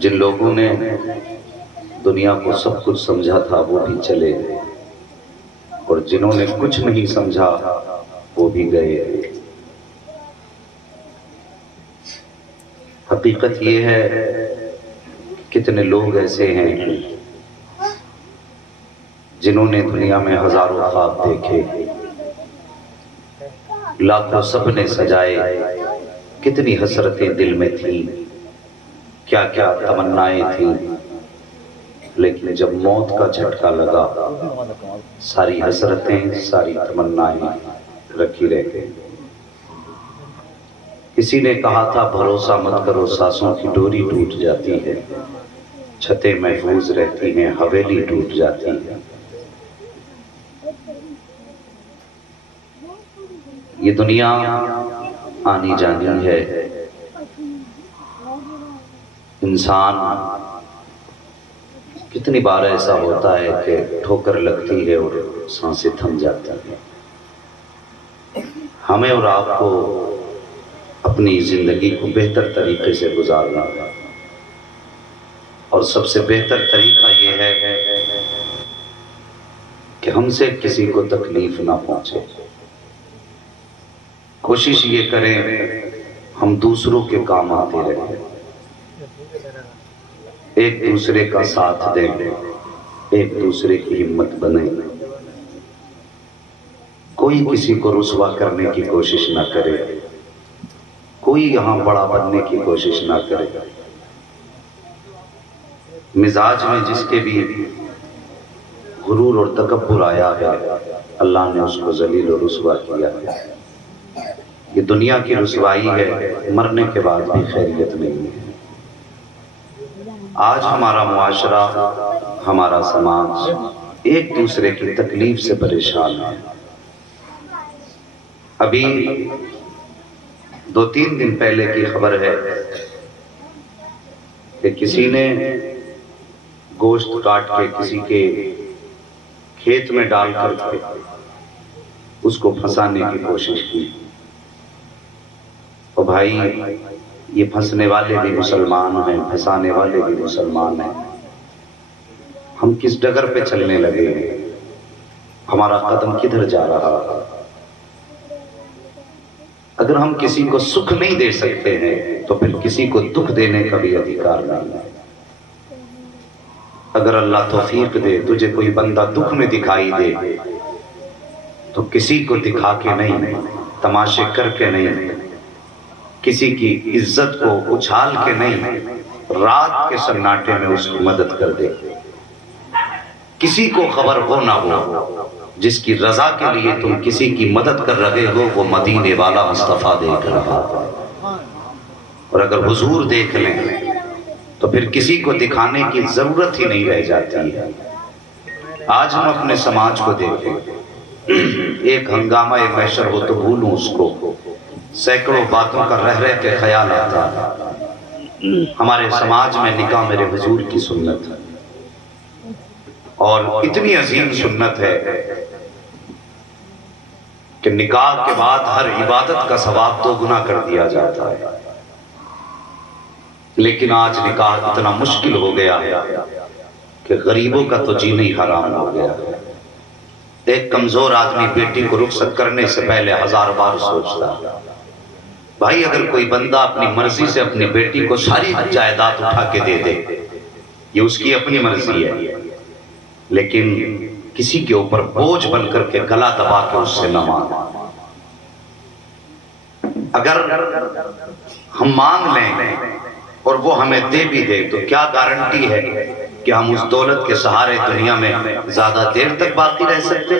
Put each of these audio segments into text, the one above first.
جن لوگوں نے دنیا کو سب کچھ سمجھا تھا وہ بھی چلے گئے، اور جنہوں نے کچھ نہیں سمجھا وہ بھی گئے۔ حقیقت یہ ہے کتنے لوگ ایسے ہیں جنہوں نے دنیا میں ہزاروں خواب دیکھے، لاکھوں سپنے سجائے، کتنی حسرتیں دل میں تھیں، کیا کیا تمنائیں تھیں، لیکن جب موت کا جھٹکا لگا ساری حسرتیں ساری تمنائیں رکھی رہ گئی۔ کسی نے کہا تھا بھروسہ مت کرو سانسوں کی ڈوری ٹوٹ جاتی ہے، چھتیں محفوظ رہتی ہیں حویلی ٹوٹ جاتی ہے۔ یہ دنیا آنی جانی ہے، انسان کتنی بار ایسا ہوتا ہے کہ ٹھوکر لگتی ہے اور سانسیں تھم جاتی ہیں۔ ہمیں اور آپ کو اپنی زندگی کو بہتر طریقے سے گزارنا ہے، اور سب سے بہتر طریقہ یہ ہے کہ ہم سے کسی کو تکلیف نہ پہنچے۔ کوشش یہ کریں ہم دوسروں کے کام آتے رہیں، ایک دوسرے کا ساتھ دیں، ایک دوسرے کی ہمت بنیں، کوئی کسی کو رسوا کرنے کی کوشش نہ کرے، کوئی یہاں بڑا بننے کی کوشش نہ کرے۔ مزاج میں جس کے بھی غرور اور تکبر آیا ہے اللہ نے اس کو ذلیل و رسوا کیا ہے۔ یہ دنیا کی رسوائی ہے، مرنے کے بعد بھی خیریت نہیں ہے۔ آج ہمارا معاشرہ، ہمارا سماج ایک دوسرے کی تکلیف سے پریشان ہے۔ ابھی 2-3 دن پہلے کی خبر ہے کہ کسی نے گوشت کاٹ کے کسی کے کھیت میں ڈال کر کے اس کو پھنسانے کی کوشش کی۔ اور بھائی یہ پھنسنے والے بھی مسلمان ہیں، پھنسانے والے بھی مسلمان ہیں۔ ہم کس ڈگر پہ چلنے لگے ہیں؟ ہمارا قدم کدھر جا رہا ہے؟ اگر ہم کسی کو سکھ نہیں دے سکتے ہیں تو پھر کسی کو دکھ دینے کا بھی ادھیکار نہیں ہے۔ اگر اللہ توفیق دے تجھے کوئی بندہ دکھ میں دکھائی دے تو کسی کو دکھا کے نہیں، تماشے کر کے نہیں، کسی کی عزت کو اچھال کے نہیں، رات کے سناٹے میں اس کی مدد کر دے۔ کسی کو خبر ہو نہ ہو، جس کی رضا کے لیے تم کسی کی مدد کر رہے ہو وہ مدینے والا مصطفیٰ دیکھ رہا ہے۔ اور اگر حضور دیکھ لیں تو پھر کسی کو دکھانے کی ضرورت ہی نہیں رہ جاتی ہے۔ آج ہم اپنے سماج کو دیکھیں، ایک ہنگامہ محشر ہو تو بھولوں اس کو، سینکڑوں باتوں کا رہ رہ کے خیال آتا ہے۔ ہمارے سماج میں نکاح میرے حضور کی سنت ہے، اور اتنی عظیم سنت ہے کہ نکاح کے بعد ہر عبادت کا ثواب 2 گنا کر دیا جاتا ہے۔ لیکن آج نکاح اتنا مشکل ہو گیا ہے کہ غریبوں کا تو جینا ہی حرام ہو گیا ہے۔ ایک کمزور آدمی بیٹی کو رخصت کرنے سے پہلے 1000 بار سوچتا ہے۔ بھائی اگر کوئی بندہ اپنی مرضی سے اپنی بیٹی کو ساری جائیداد اٹھا کے دے دے، یہ اس کی اپنی مرضی ہے، لیکن کسی کے اوپر بوجھ بن کر کے گلا دبا کے اس سے نہ مانگ۔ اگر ہم مانگ لیں اور وہ ہمیں دے بھی دے تو کیا گارنٹی ہے کہ ہم اس دولت کے سہارے دنیا میں زیادہ دیر تک باقی رہ سکتے؟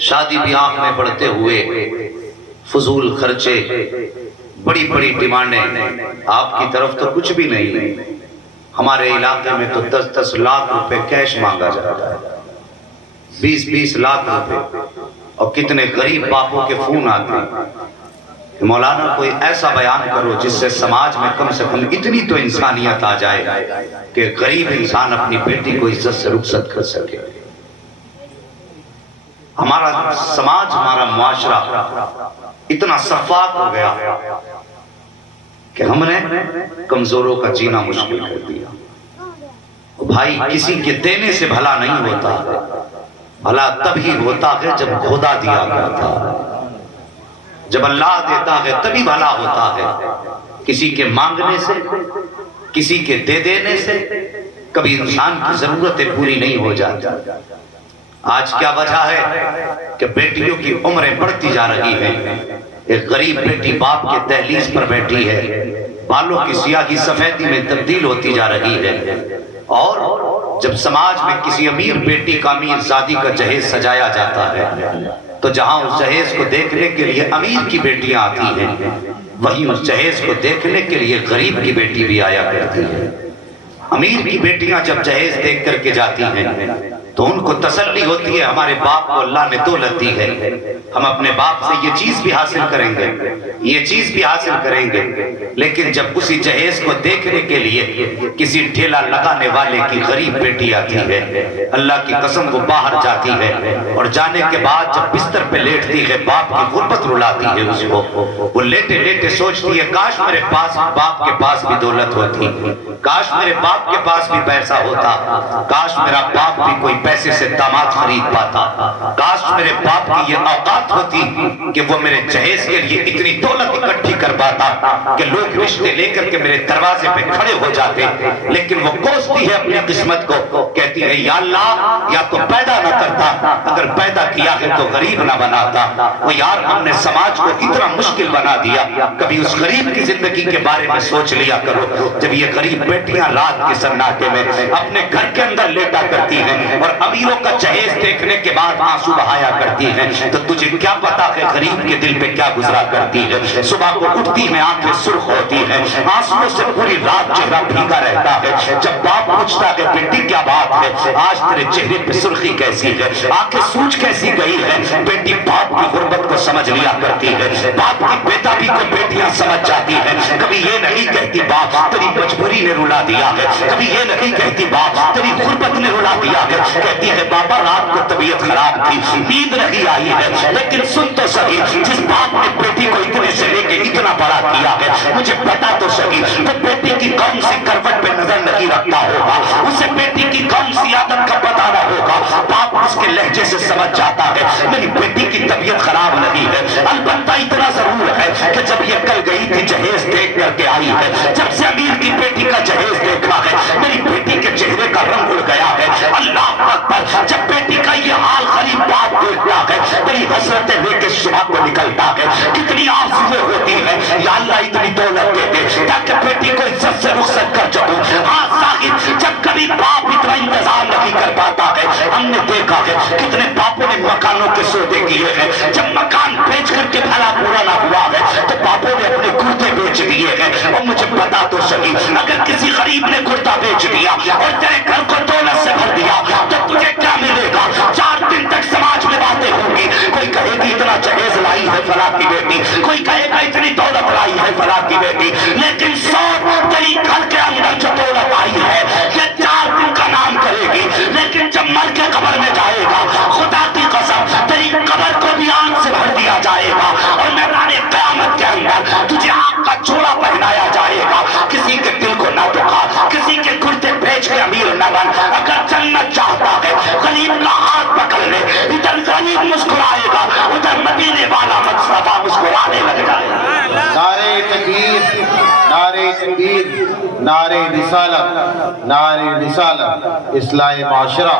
شادی بیاہ میں بڑھتے ہوئے فضول خرچے، بڑی بڑی ڈیمانڈیں، آپ کی طرف تو کچھ بھی نہیں۔ ہمارے علاقے میں تو 10-10 لاکھ روپے کیش مانگا جاتا ہے، 20-20 لاکھ روپے، اور کتنے غریب باپوں کے فون آتے ہیں کہ مولانا کوئی ایسا بیان کرو جس سے سماج میں کم سے کم اتنی تو انسانیت آ جائے کہ غریب انسان اپنی بیٹی کو عزت سے رخصت کر سکے۔ ہمارا سماج، ہمارا معاشرہ اتنا شفاف ہو گیا کہ ہم نے کمزوروں کا جینا مشکل کر دیا۔ بھائی کسی کے دینے سے بھلا نہیں ہوتا، بھلا تبھی ہوتا ہے جب خدا دیا کرتا ہے، جب اللہ دیتا ہے تبھی بھلا ہوتا ہے۔ کسی کے مانگنے سے، کسی کے دے دینے سے کبھی انسان کی ضرورتیں پوری نہیں ہو جاتی۔ آج کیا وجہ ہے کہ بیٹیوں کی عمریں بڑھتی جا رہی ہیں؟ ایک غریب بیٹی باپ کے دہلیز پر بیٹھی ہے، بالوں کی سیاہی سفیدی میں تبدیل ہوتی جا رہی ہے، اور جب سماج میں کسی امیر بیٹی کا امیر زادی کا جہیز سجایا جاتا ہے تو جہاں اس جہیز کو دیکھنے کے لیے امیر کی بیٹیاں آتی ہیں، وہیں اس جہیز کو دیکھنے کے لیے غریب کی بیٹی بھی آیا کرتی ہے۔ امیر کی بیٹیاں جب جہیز دیکھ کر کے جاتی ہیں تو ان کو تسلی ہوتی ہے ہمارے باپ کو اللہ نے دولت دی ہے، ہم اپنے باپ سے یہ چیز بھی حاصل کریں گے، یہ چیز بھی حاصل کریں گے۔ لیکن جب اسی جہیز کو دیکھنے کے لیے کسی ٹھیلا لگانے والے کی غریب بیٹی آتی ہے، اللہ کی قسم وہ باہر جاتی ہے، اور جانے کے بعد جب بستر پہ لیٹتی ہے باپ کی غربت رلاتی ہے اس کو، وہ لیٹے لیٹے سوچتی ہے کاش میرے پاس باپ کے پاس بھی دولت ہوتی، کاش میرے باپ کے پاس بھی پیسہ ہوتا، کاش میرا باپ بھی کوئی پیسے سے داماد خرید پاتا، کاش میرے باپ کی یہ اوقات ہوتی کہ وہ میرے جہیز کے لیے اتنی دولت اکٹھی کر پاتا کہ لوگ رشتے لے کر کے میرے دروازے پہ کھڑے ہو جاتے۔ لیکن وہ کوستی ہے اپنی قسمت کو، کہتی ہے یا اللہ یا تو پیدا نہ کرتا، اگر پیدا کیا ہے تو غریب نہ بناتا۔ وہ یار ہم نے سماج کو اتنا مشکل بنا دیا، کبھی اس غریب کی زندگی کے بارے میں سوچ لیا کرو جب یہ غریب بیٹیاں رات کے سناٹے میں اپنے گھر کے اندر لیٹا کرتی ہیں اور امیروں کا جہیز دیکھنے کے بعد آنسو بہایا کرتی ہیں، تو تجھے کیا پتا ہے غریب کے دل پہ کیا گزرا کرتی ہے۔ صبح کو اٹھتی ہیں آنکھیں سرخ ہوتی ہیں، آنسوؤں سے پوری رات چہرہ بھیگا رہتا ہے۔ جب باپ پوچھتا ہے بیٹی کیا بات ہے، آج تیرے چہرے پہ سرخی کیسی ہے، آنکھیں سوج کیسی گئی ہے، بیٹی باپ کی غربت کو سمجھ لیا کرتی ہے، باپ کی بیداری کو بیٹیاں سمجھ جاتی ہیں۔ کبھی یہ نہیں کہتی باپ تیری مجبوری نے رلا دیا ہے، کبھی یہ نہیں کہتی باپ تیری غربت نے رلا دیا ہے، کہتی ہے بابا رات کو طبیعت خراب تھی، نیند نہیں آئی ہے، لیکن سن تو صحیح جس باپ نے بیٹی کو اتنے سے لے کے اتنا بڑا کیا ہے مجھے بتا تو صحیح وہ بیٹی کی کون سی کروٹ پہ نظر نہیں رکھتا ہوگا، اسے بیٹی کی کون سی عادت کا پتہ نہ ہوگا، باپ اس کے لہجے سے سمجھ جاتا ہے میری بیٹی کی طبیعت خراب نہیں ہے۔ البتہ اتنا ضرور ہے کہ جب یہ کل گئی تھی جہیز دیکھ کر کے آئی ہے، جب سے امیر کی بیٹی کا جہیز دیکھا ہے میری بیٹی کے چہرے کا رنگ اڑ گیا ہے۔ اللہ اکبر، جب بیٹی کا یہ حال غریب باپ دیکھتا ہے میری حسرتیں لے کے صبح کو نکلتا ہے، کتنی آرزویں ہوتی ہیں یا اللہ اتنی دولت دے دے تاکہ بیٹی کو عزت سے رخصت کر سکوں۔ ہاں صاحب، جب کبھی باپ اتنا انتظام نہیں کر پاتا ہے، ہم نے دیکھا ہے کتنے باپوں نے مکانوں کے سودے کیے ہیں، جب مکان بیچ کر کے بھلا پورا نہ ہوا ہے تو باپوں نے اپنے کرتے بیچ دیے ہیں۔ اور مجھے پتا تو صحیح اگر کسی غریب نے کرتا بیچ دیا اور تیرے گھر کو دولت سے بھر دیا تو تجھے کیا ملے گا؟ 4 دن تک سماج میں باتیں ہوں گی، کوئی کہے گی اتنا جہیز لائی ہے فلاں کی بیٹی، کوئی کہے گا اتنی دولت لائی ہے فلاں کی بیٹی، لیکن تیری گھر کے اندر جو دولت آئی ہے یہ 4 دن کا نام کرے گی، لیکن جب مر کے قبر میں جائے گا خدا کی قسم تیری قبر کو بھی آگ سے بھر دیا جائے گا اور میدان قیامت کے اندر تجھے آگ کا چوڑا پہنایا جائے گا۔ کسی کے دل کو نہ دکھا، کسی کے کرتے بیچ کے امیر نہ بن، اگر جنت چاہتا ہے غریب کا ہاتھ پکڑ لے، ادھر غریب مسکرائے گا ادھر مدینے والا مصطفیٰ مسکرانے لگ جائے گا۔ نعرہ تکبیر، نعرہ تکبیر، نعرہ رسالت، نعرہ رسالت، اصلاح معاشرہ،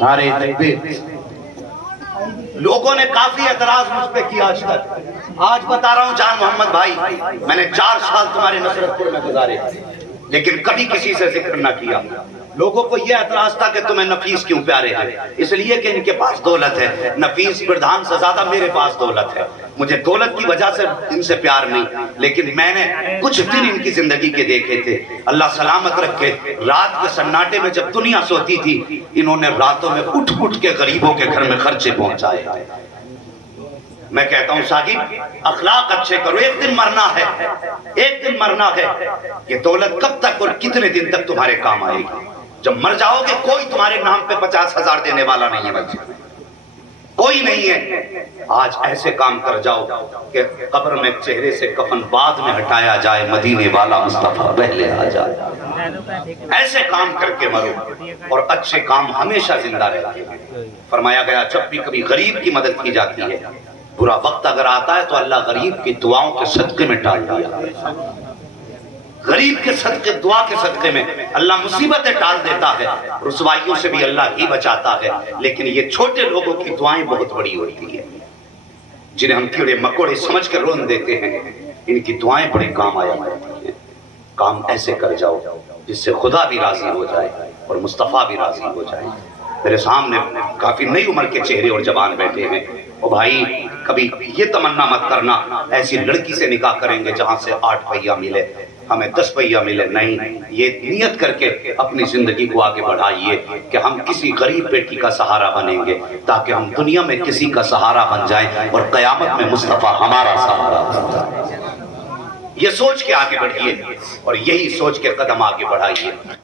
نعرہ تکبیر۔ لوگوں نے کافی اعتراض مجھ پہ کیا آج تک، آج بتا رہا ہوں جان محمد بھائی میں نے 4 سال تمہارے نصرت پور میں گزارے لیکن کبھی کسی سے ذکر نہ کیا۔ لوگوں کو یہ اعتراض تھا کہ تمہیں نفیس کیوں پیارے ہیں، اس لیے کہ ان کے پاس دولت ہے، نفیس پردھان سے زیادہ میرے پاس دولت ہے، مجھے دولت کی وجہ سے ان سے پیار نہیں، لیکن میں نے کچھ دن ان کی زندگی کے دیکھے تھے، اللہ سلامت رکھے۔ رات کے سناٹے میں جب دنیا سوتی تھی انہوں نے راتوں میں اٹھ اٹھ کے غریبوں کے گھر میں خرچے پہنچائے۔ میں کہتا ہوں صاحب اخلاق اچھے کرو، ایک دن مرنا ہے، ایک دن مرنا ہے، یہ دولت کب تک اور کتنے دن تک تمہارے کام آئے گی؟ جب مر جاؤ گے کوئی تمہارے نام پہ 50,000 دینے والا نہیں ہے بھائی، کوئی نہیں ہے. آج ایسے کام کر جاؤ کہ قبر میں چہرے سے کفن بعد میں ہٹایا جائے, مدینے والا مصطفیٰ پہلے آ جائے. ایسے کام کر کے مرو, اور اچھے کام ہمیشہ زندہ رہتے ہیں. فرمایا گیا جب بھی کبھی غریب کی مدد کی جاتی ہے, برا وقت اگر آتا ہے تو اللہ غریب کی دعاؤں کے صدقے میں ٹال دیا. غریب کے صدقے, دعا کے صدقے میں اللہ مصیبتیں ٹال دیتا ہے, رسوائیوں سے بھی اللہ ہی بچاتا ہے. لیکن یہ چھوٹے لوگوں کی دعائیں بہت بڑی ہوتی ہیں, جنہیں ہم کیڑے مکوڑے سمجھ کر رون دیتے ہیں. ان کی دعائیں بڑے کام آیا کرتی ہیں. کام ایسے کر جاؤ جس سے خدا بھی راضی ہو جائے اور مصطفیٰ بھی راضی ہو جائے. میرے سامنے کافی نئی عمر کے چہرے اور جوان بیٹھے ہیں. او بھائی, کبھی یہ تمنا مت کرنا ایسی لڑکی سے نکاح کریں گے جہاں سے 8 پہیا ملے, ہمیں 10 پہیا ملے. نہیں, یہ نیت کر کے اپنی زندگی کو آگے بڑھائیے کہ ہم کسی غریب بیٹی کا سہارا بنیں گے, تاکہ ہم دنیا میں کسی کا سہارا بن جائیں اور قیامت میں مصطفیٰ ہمارا سہارا بن جائے. یہ سوچ کے آگے بڑھیے اور یہی سوچ کے قدم آگے بڑھائیے.